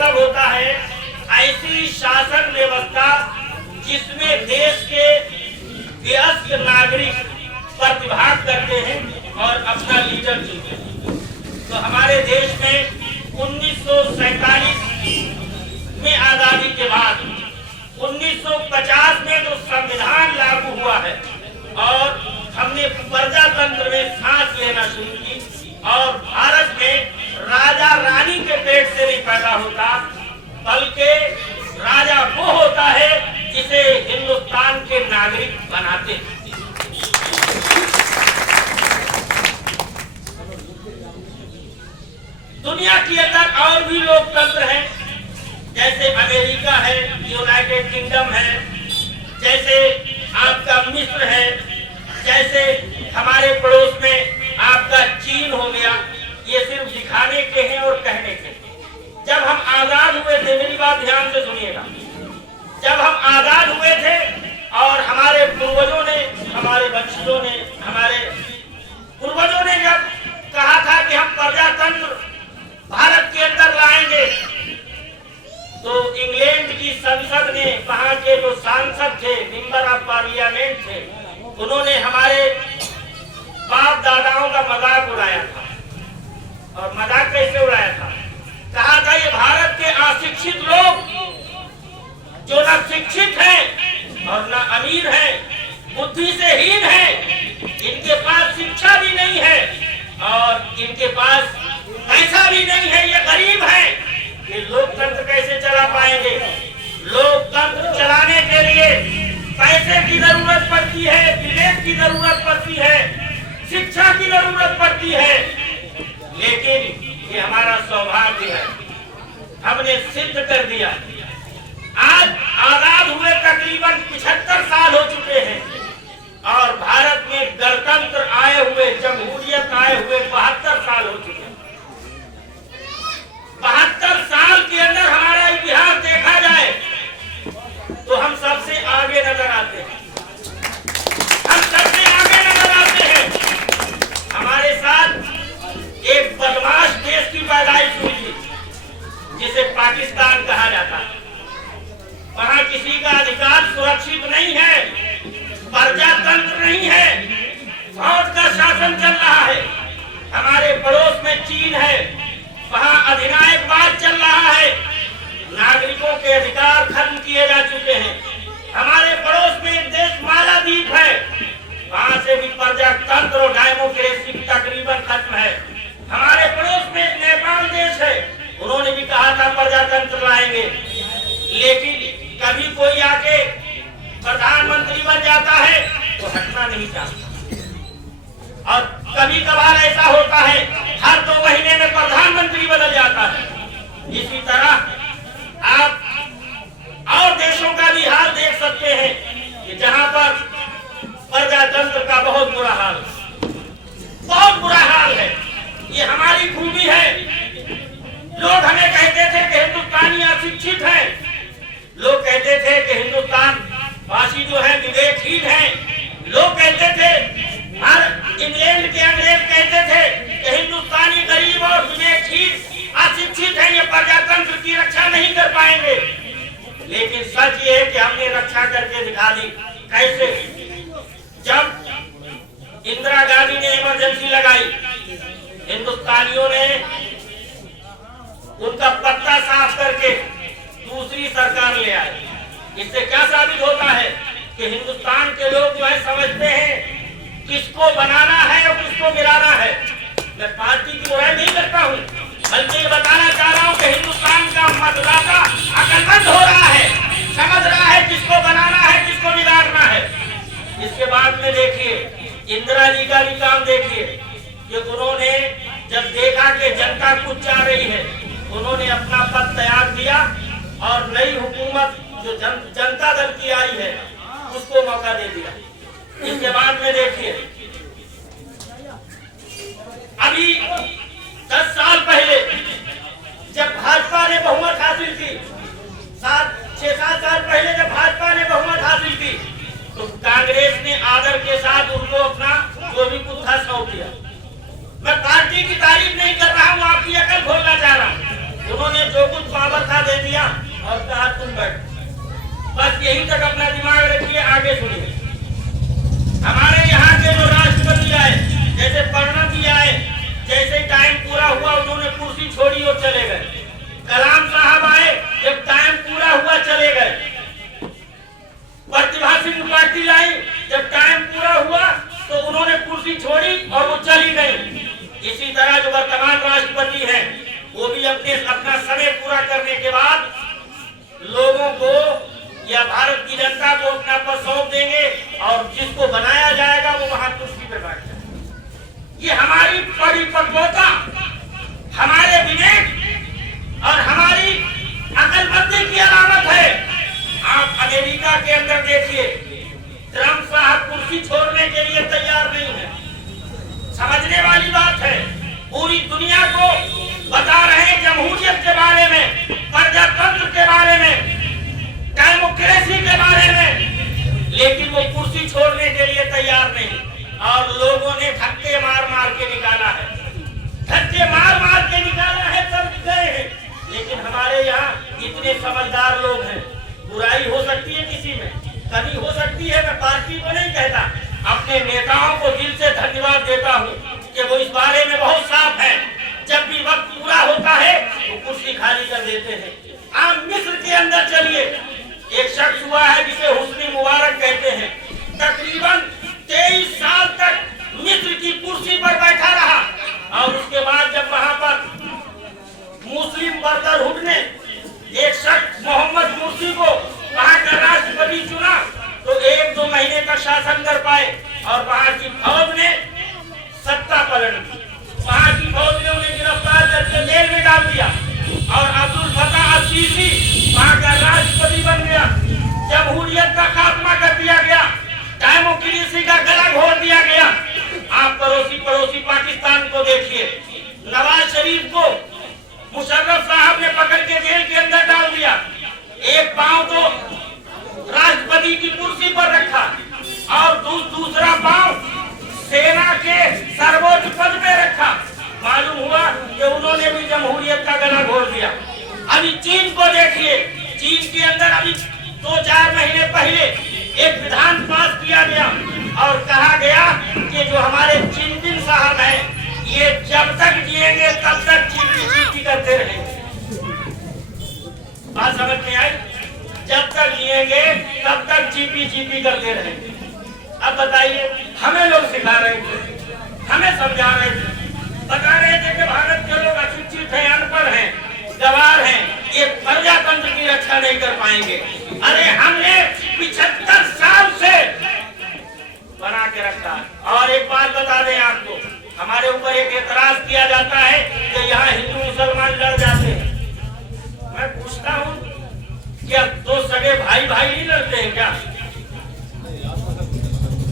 मतलब होता है ऐसी शासन व्यवस्था जिसमें देश के वयस्क नागरिक प्रतिभाग करते हैं और अपना लीडर चुनते हैं। तो हमारे देश में 1947 में आजादी के बाद 1950 में जो संविधान लागू हुआ है और हमने प्रजातंत्र में सांस लेना शुरू की और भारत में राजा रानी के पेट से नहीं पैदा होता, बल्कि राजा वो होता है जिसे हिंदुस्तान के नागरिक बनाते हैं। दुनिया के अंदर और भी लोकतंत्र हैं, जैसे अमेरिका है, यूनाइटेड किंगडम है, जैसे आपका मिस्र है, जैसे हमारे पड़ोस में आपका चीन हो गया। ये सिर्फ दिखाने के हैं और कहने के। जब हम आजाद हुए थे, मेरी बात ध्यान से सुनिएगा, जब हम आजाद हुए थे और हमारे पूर्वजों ने, हमारे बच्चियों ने, हमारे पूर्वजों ने जब कहा था कि हम प्रजातंत्र भारत के अंदर लाएंगे, तो इंग्लैंड की संसद ने, वहां के जो सांसद थे, मेंबर ऑफ पार्लियामेंट थे, उन्होंने हमारे बाप दादाओं का मजाक उड़ाया था। और मजाक कैसे उड़ाया था? कहा था ये भारत के अशिक्षित लोग जो न शिक्षित हैं और न अमीर हैं, बुद्धि से हीन हैं, इनके पास शिक्षा भी नहीं है और इनके पास पैसा भी नहीं है, ये गरीब हैं, ये लोकतंत्र कैसे चला पाएंगे? लोकतंत्र चलाने के लिए पैसे की जरूरत पड़ती है, विवेक की जरूरत पड़ती है, शिक्षा की जरूरत पड़ती है। लेकिन ये हमारा सौभाग्य है, हमने सिद्ध कर दिया। आज आजाद हुए तकरीबन 75 साल हो चुके हैं और भारत में गणतंत्र आए हुए, जमहूरियत आए हुए 72 साल हो चुके हैं। 72 साल के अंदर हमारा इतिहास देखा जाए तो हम सबसे आगे नजर आते हैं, हम सबसे आगे नजर आते हैं। हमारे साथ एक बदमाश देश की पैदाइश हुई थी जिसे पाकिस्तान कहा जाता है। वहां किसी का अधिकार सुरक्षित नहीं है, प्रजातंत्र नहीं है, फौज का शासन चल रहा है। हमारे पड़ोस में चीन है, वहां अधिनायकवाद चल रहा है, नागरिकों के अधिकार खत्म किए जा चुके हैं। हमारे पड़ोस में एक देश मालदीव है, वहां से भी प्रजातंत्र और डेमोक्रेसी तकरीबन खत्म है। हमारे पड़ोस में एक नेपाल देश है, उन्होंने भी कहा था प्रजातंत्र लाएंगे, लेकिन कभी कोई आके प्रधानमंत्री बन जाता है तो हटना नहीं चाहता। और कभी कभार ऐसा होता है हर 2 महीने में प्रधानमंत्री बदल जाता है। इसी तरह आप और देशों का भी हाल देख सकते हैं कि जहां पर प्रजातंत्र का बहुत बुरा हाल है। ये हमारी खूबी है। लोग हमें कहते थे कि हिंदुस्तानी अशिक्षित हैं, लोग कहते थे कि हिंदुस्तान वासी जो है विवेकहीन है, लोग कहते थे, इंग्लैंड के अंग्रेज कहते थे कि हिंदुस्तानी गरीब और विवेकहीन अशिक्षित है, ये प्रजातंत्र की रक्षा नहीं कर पाएंगे। लेकिन सच ये है कि हमने रक्षा करके दिखा दी। कैसे? जब इंदिरा गांधी ने इमरजेंसी लगाई, हिंदुस्तानियों ने उनका पत्ता साफ करके दूसरी सरकार ले आए। इससे क्या साबित होता है कि हिंदुस्तान के लोग जो है समझते हैं किसको बनाना है और किसको गिराना है। मैं पार्टी की बुराई नहीं करता हूँ, बल्कि बताना चाह रहा हूँ कि हिंदुस्तान का मतदाता अकलमंद हो रहा है, समझ रहा है किसको बनाना है, किसको बिगाड़ना है। इसके बाद में देखिए इंदिरा जी का भी काम देखिए कि उन्होंने जब देखा कि जनता कुछ चाह रही है, उन्होंने अपना पद त्याग दिया और नई हुकूमत जो जनता दल की आई है उसको मौका दे दिया। इसके बाद में देखिए अभी 10 साल पहले जब भाजपा ने बहुमत हासिल की, 6-7 साल पहले जब भाजपा ने बहुमत हासिल की, तो कांग्रेस ने आदर के साथ उनको अपना जो भी कुछ था सौंप दिया। मैं पार्टी की तारीफ नहीं कर रहा हूँ, आपकी अकल खोलना चाह रहा हूँ। उन्होंने जो कुछ पावर था इस्तीफा दे दिया और कहा तुम बैठ। बस यहीं तक अपना दिमाग रखिए, आगे सुनिए। हमारे यहाँ के जो राष्ट्रपति आए, जैसे प्रणब जी आए, जैसे टाइम पूरा हुआ उन्होंने कुर्सी छोड़ी और चले गए। कलाम साहब आए, जब टाइम पूरा हुआ चले गए। प्रतिभा सिंह पाटिल आई, जब टाइम पूरा हुआ तो उन्होंने कुर्सी छोड़ी और वो चली गई। इसी तरह जो वर्तमान राष्ट्रपति हैं, वो भी अपना समय पूरा करने के बाद लोगों को या भारत की जनता को अपना पद सौंप देंगे और जिसको बनाया जाएगा वो वहां कुर्सी पर बैठ जाएगा। ये हमारी परिपक्वता, हमारे विवेक और हमारी अकलमंदी की अलामत है। आप अमेरिका के अंदर देखिए, ट्रंप साहब कुर्सी छोड़ने के लिए तैयार नहीं है। समझने वाली बात है, पूरी दुनिया को बता रहे हैं जमहूरियत के बारे में, प्रजातंत्र के बारे में, डेमोक्रेसी के बारे में, लेकिन वो कुर्सी छोड़ने के लिए तैयार नहीं। और लोगों ने धक्के मार मार के निकाला है, धक्के मार मार के निकाला है, सब गए हैं। लेकिन हमारे यहाँ इतने समझदार लोग हैं। बुराई हो सकती है किसी में, कभी हो सकती है, मैं पार्टी को नहीं कहता, अपने नेताओं को दिल से धन्यवाद देता हूँ कि वो इस बारे में बहुत साफ है। जब भी वक्त पूरा होता है वो कुर्सी खाली कर देते हैं। आप मिस्र के अंदर चलिए, एक शख्स हुआ है जिसे हुस्नी मुबारक कहते हैं, तकरीबन 23 साल तक मिस्र की कुर्सी पर बैठा रहा और उसके बाद जब वहां पर मुस्लिम ब्रदरहुड ने एक शख्स मोहम्मद मुर्सी को वहां का राष्ट्रपति चुना तो 1-2 महीने का शासन कर पाए और वहां की फौज ने सत्ता पलट दी। वहां की फौज ने उन्हें गिरफ्तार करके जेल में डाल दिया और अब्दुल फताह अल-सीसी वहां का राष्ट्रपति बन गया। जमहूरियत का खात्मा कर दिया गया, डेमोक्रेसी का गला घोट दिया गया। आप पड़ोसी पाकिस्तान को देखिए, नवाज शरीफ को मुशर्रफ साहब ने पकड़ के जेल के अंदर डाल दिया। एक पांव तो राष्ट्रपति की कुर्सी पर रखा और दूसरा पांव सेना के सर्वोच्च पद पे रखा। मालूम हुआ कि उन्होंने भी जमहूरियत का गला घोट दिया। अभी चीन को देखिए, चीन के अंदर अभी 2-4 महीने पहले एक विधान पास किया गया और कहा गया कि जो हमारे जिनपिंग साहब हैं ये जब तक जिएंगे तब तक चीटी करते रहेंगे। बात समझ में आई? जब तक जिएंगे तब तक चीपी करते रहेंगे। अब बताइए, हमें लोग सिखा रहे थे, हमें समझा रहे थे, बता रहे थे कि भारत के लोग अशिक्षित हैं, अनपढ़ हैं, गवार हैं, ये प्रजातंत्र की रक्षा नहीं कर पाएंगे। अरे हमने 75 साल से बना के रखा। और एक बात बता दें आपको, हमारे ऊपर एक एतराज किया जाता है कि यहाँ हिंदू मुसलमान लड़ जाते हैं। मैं पूछता हूँ, क्या दो सगे भाई नहीं लड़ते हैं क्या?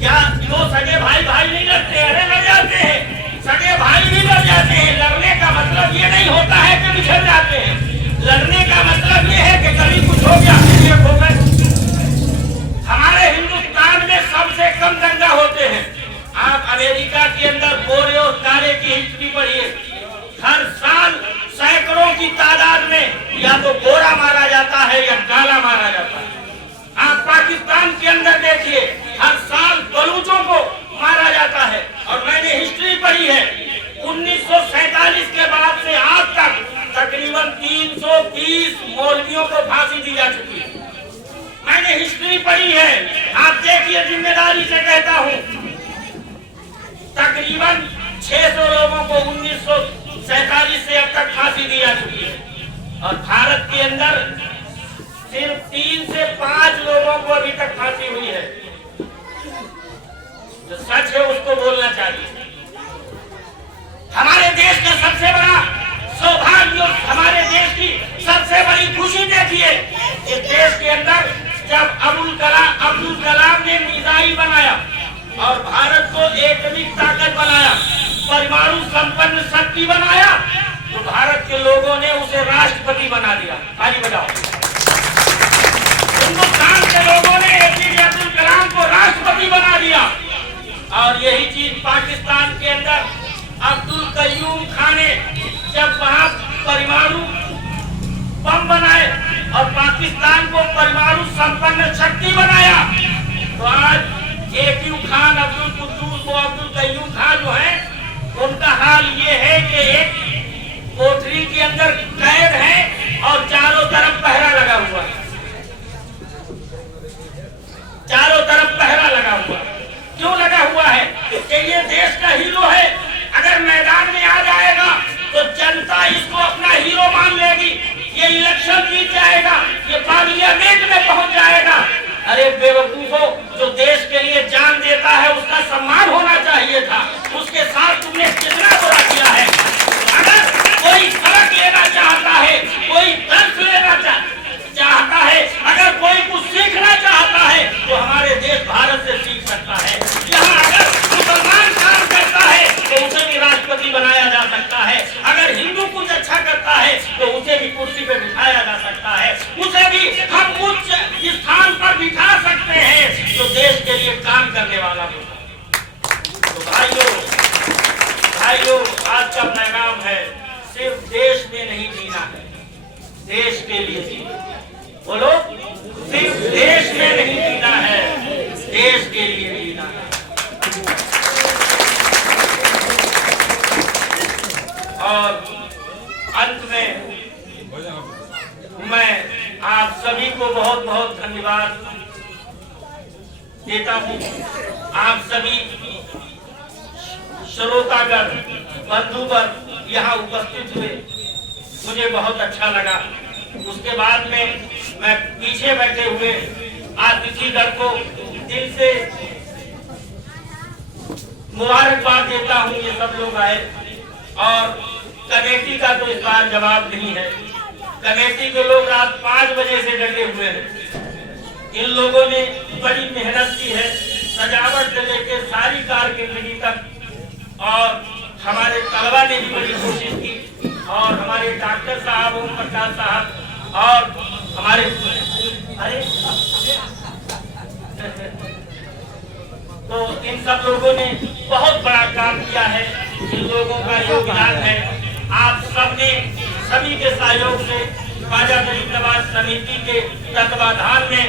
क्या दो सगे भाई नहीं लड़ते हैं? अरे लड़ जाते हैं, सगे भाई भी लड़ जाते हैं। लड़ने का मतलब ये नहीं होता है कि बिछड़ जाते हैं, लड़ने का मतलब ये है कि कभी कुछ हो गया फिर एक हो गए। हमारे हिंदुस्तान में सबसे कम दंगा होते हैं। आप अमेरिका के अंदर गोरे और काले की हिस्ट्री पढ़िए, हर साल सैकड़ों की तादाद में या तो गोरा मारा जाता है या काला मारा जाता है। आप पाकिस्तान के अंदर देखिए, हर साल बलूचों को मारा जाता है। और मैंने हिस्ट्री पढ़ी है, 1947 के बाद से आज तक तकरीबन 320 मौलवियों को फांसी दी जा चुकी है। मैंने हिस्ट्री पढ़ी है, आप देखिए, जिम्मेदारी से कहता हूँ, तकरीबन 600 लोगों को 1947 से अब तक फांसी दी जा चुकी है। और भारत के अंदर सिर्फ 3 से 5 लोगों को अभी तक फांसी हुई है। जो सच है उसको बोलना चाहिए। हमारे देश का सबसे बड़ा सौभाग्य, हमारे देश की सबसे बड़ी खुशी देखिए, इस देश के अंदर जब अब्दुल कलाम ने मिसाइल बनाया और भारत को एटॉमिक ताकत बनाया, परमाणु संपन्न शक्ति बनाया, तो भारत के लोगों ने उसे राष्ट्रपति बना दिया। ताली बजाओ। हिंदुस्तान के लोगों ने एपीजे अब्दुल कलाम को राष्ट्रपति बना दिया। और यही चीज पाकिस्तान के अंदर अब्दुल कयूम खान ने जब वहां परमाणु बम बनाया पाकिस्तान को परमाणु संपन्न शक्ति बनाया, तो आज AQ खान, अब्दुल कुद्दूस, वो अब्दुल कयूम खान जो है, उनका हाल ये है कि एक कोठरी के अंदर कैद है और चारों तरफ पहरा लगा हुआ है, चारों तरफ पहरा लगा हुआ है। क्यों लगा हुआ है? कि ये देश का हीरो है, अगर मैदान में आ जाएगा तो जनता इसको अपना हीरो मान लेगी, ये इलेक्शन जीत जाएगा, ये पार्लियामेंट में पहुंच जाएगा। अरे बेवकूफो, जो देश के लिए जान देता है उसका सम्मान होना चाहिए था, उसके साथ तुमने कितना बुरा किया है। अगर कोई सबक लेना चाहता है, कोई दर्श लेना चाहता है, अगर कोई कुछ सीखना चाहता है, तो हमारे देश भारत से सीख सकता है। यहाँ अगर मुसलमान काम करता है तो उसे भी राष्ट्रपति बनाया जा सकता है, अगर हिंदू कुछ अच्छा करता है तो उसे भी कुर्सी पे बिठाया जा सकता है, उसे भी हम उच्च स्थान पर बिठा सकते हैं जो देश के लिए काम करने वाला होगा। तो भाइयों, आज का पैगाम है, सिर्फ देश में नहीं जीना है, देश के लिए जीना। बोलो, सिर्फ देश में नहीं जीना है, देश के लिए जीना है। और अंत में मैं आप सभी को बहुत बहुत धन्यवाद देता हूँ। आप सभी श्रोतागण, बंधुगण यहाँ उपस्थित हुए, मुझे बहुत अच्छा लगा। उसके बाद में मैं पीछे बैठे हुए अतिथिगण को दिल से मुबारकबाद देता हूँ, ये सब लोग आए। और कमेटी का तो इस बार जवाब नहीं है, कमेटी के लोग रात 5 बजे से डटे हुए हैं। इन लोगों ने बड़ी मेहनत की है, सजावट से लेकर सारी कारकिर्दगी तक, और हमारे तलबा ने भी बड़ी कोशिश की, और हमारे डॉक्टर साहब, ओम प्रकाश साहब, और हमारे तो इन सब लोगों ने बहुत बड़ा काम किया है, इन लोगों का योगदान है। आप सबने, सभी के सहयोग से ख्वाजा गरीब नवाज समिति के तत्वाधान में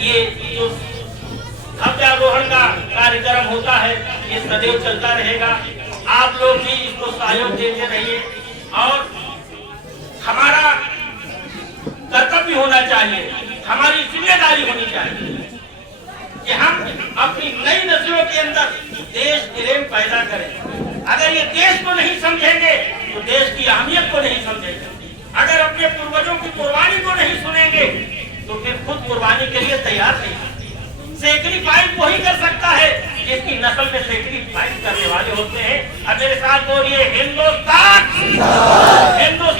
ये जो ध्वजारोहण का कार्यक्रम होता है, ये सदैव चलता रहेगा। आप लोग भी इसको सहयोग देते रहिए, और हमारा कर्तव्य होना चाहिए, हमारी जिम्मेदारी होनी चाहिए कि हम अपनी नई नस्लों के अंदर देश प्रेम पैदा करें। अगर ये देश को नहीं समझेंगे तो देश की अहमियत को नहीं समझेंगे। अगर अपने पूर्वजों की कुर्बानी को नहीं सुनेंगे तो फिर खुद कुर्बानी के लिए तैयार नहीं। सेक्रीफाइस वही कर सकता है जिसकी नस्ल में सेक्रीफाइस करने वाले होते हैं। अब मेरे साथ बोलिए, हिंदुस्तान, हिंदुस्तान।